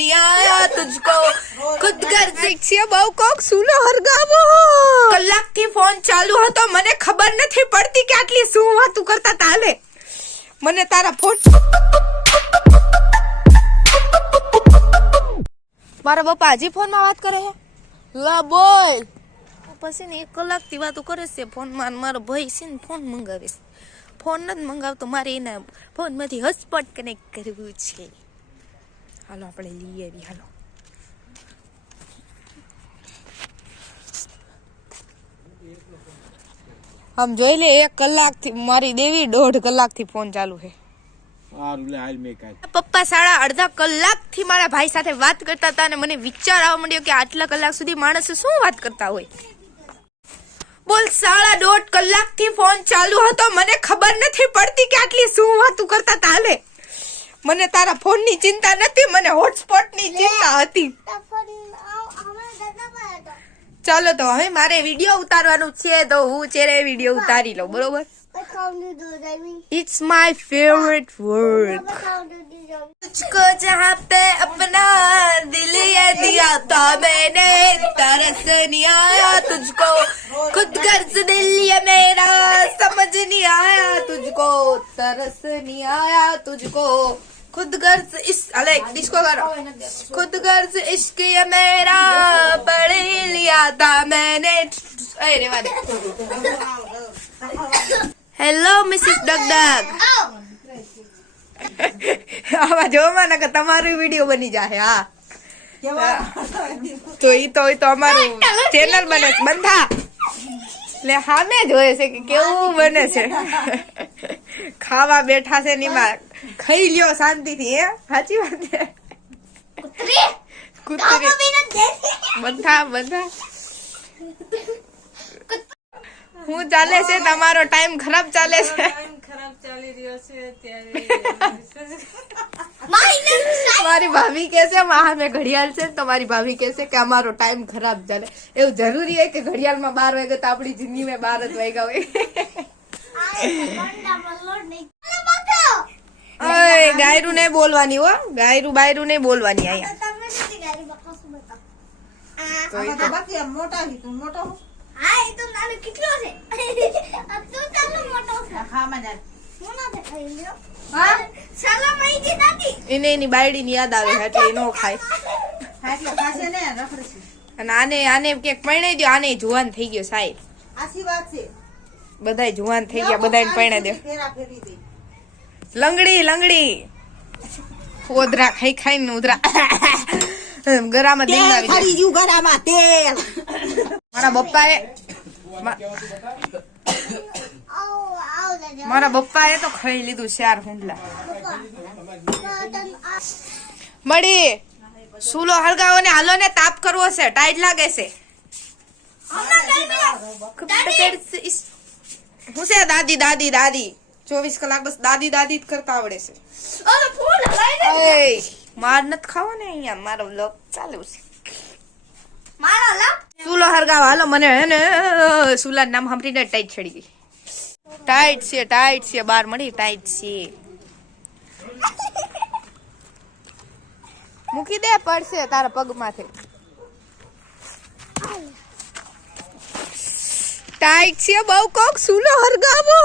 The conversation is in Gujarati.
नहीं आया तुझको खुद घर से बहु कोक सुलो हरगावो કલાક થી ફોન ચાલુ હતો મને ખબર નથી પડતી કે આટલી શું વાતું કરતા તાલે મને તારા ફોન મારા બાપા હજી ફોન માં વાત કરે છે લા બોલ પછી ને 1 કલાક થી વાતો કરે છે ફોન માં મારો ભાઈ છે ને ફોન મંગાવે છે ફોન નથી મંગાવતો મારે એના ફોન માંથી હોટસ્પોટ કનેક્ટ કરવું છે હાલો આપણે લઈ આવી હાલો हम જોઈ લે 1 કલાક થી મારી દેવી 1.5 કલાક થી ફોન ચાલુ છે પપ્પા સાડા અડધા કલાક થી મારા ભાઈ સાથે વાત કરતા હતા અને મને વિચાર આવવા માંડ્યો કે આટલા કલાક સુધી માણસ શું વાત કરતા હોય બોલ સાડા 1.5 કલાક થી ફોન ચાલુ હતો મને ખબર નથી પડતી કે આટલી શું વાતું કરતા તાલે મને તારા ફોન ની ચિંતા નથી મને હોટસ્પોટ ની ચિંતા હતી ચાલો તો હવે મારે વિડિયો ઉતારવાનું છે તો હું ચેરે વિડિયો ઉતારી લઉં બરોબર It's my favorite work तुझको जहाँ पे अपना दिल ये दिया था मैंने तरस नहीं आया तुझको खुद गर्ज दिल ये मेरा समझ नहीं आया तुझको तरस नहीं आया तुझको खुद गर्ज इस अले इसको करो खुद गर्ज इश्क ये मेरा पढ़ लिया था मैंने अरे वादे हेलो मिसेस डगडग આવા જોવા ના કે તમારો વિડિયો બની જાય હા તો અમારું ચેનલ બને છે બંધા લે હામે જોયે છે કે કેવું બને છે ખાવા બેઠા છે નીમાં ખાઈ લ્યો શાંતિથી હે સાચી વાત છે કૂતરી બંધા હું ચાલે છે તમારો ટાઈમ ખરાબ ચાલે છે ખરાબ ચાલી રહ્યો છે ત્યારે મારી ભાભી કહે છે માં મેં ઘડિયાળ છે તો મારી ભાભી કહે છે કે અમારો ટાઈમ ખરાબ ચાલે એવું જરૂરી है કે ઘડિયાળમાં 12 વાગે તો આપણી જિંદગીમાં 12 જ વાગ્યા હોય ઓય ગાયરું નહીં બોલવાની હો ગાયરું બાયરું નહીં બોલવાની અહીંયા તો બાકી મોટા હી તું મોટો હા એ તો નાનો કેટલો છે તું ચાલો મોટો છે હા મજા મોના દે ખાઈ લ્યો હા ચાલો મઈ દી દાદી એની બાયડી ની યાદ આવે એટલે એ નો ખાય એટલે ખાશે ને રખડે છે અને આને કેક પરણાઈ દો આને જુવાન થઈ ગયો સાહેબ આસી વાત છે બધાય જુવાન થઈ ગયા બધાને પરણાઈ દે ફેરા ફેરી દે લંગડી ઓદરા ખાઈને ઉદરા ગરામાં દિન આવી ખાલી જીવ ગરામાં તેલ મારા બપ્પાએ તો ખાઈ લીધું 4 હુંડલા મળી સુલો હળગાવો ને હાલો ને તાપ કરવો છે ટાઈટ લાગે છે હું છે દાદી 24 કલાક બસ દાદી જ કરતા આવડે છે ઓલો ફૂલ લઈને માર નત ખાવો ને અહીંયા મારો વ્લોગ ચાલુ છે મારો લપ સુલો હરગાવ હાલો મને હે ને સુલા નામ સાંભળીને ટાઈટ ચડી ગઈ ટાઈટ છે બાર મળી ટાઈટ છે મૂકી દે પડશે તારા પગમાંથી ટાઈટ છે બહુ કોક સુલો હરગાવો